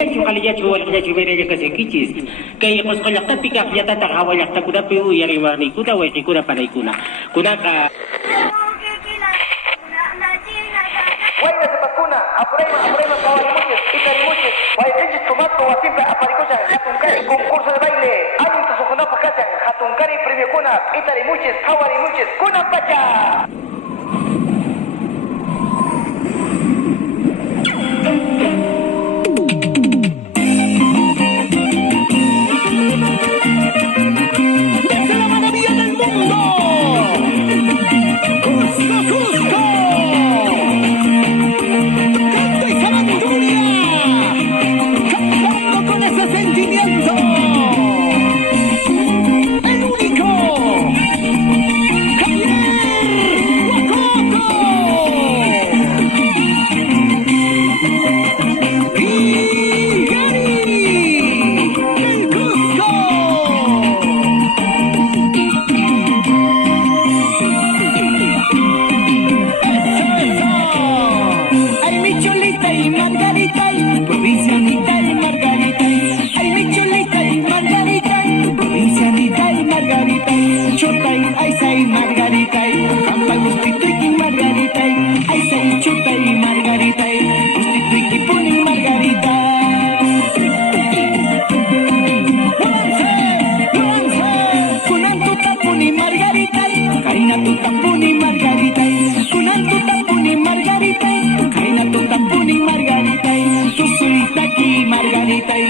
Kaliya jual kita cibere je kasi kicis. Kaya kos kolak ta pikap jata tak hawalak ta kuda piu yari warni kuda wai kuda pada ikuna. Kuda ka. Wai na sepat kuna, apurema kawal muchis, itari muchis. Wai ejis tomato wasimpa aparikusa hatun kari concurso de baile. Alun tusukuna pakasan hatun kari premio kuna, itari muchis, hawari muchis, kuna pacha. Margarita,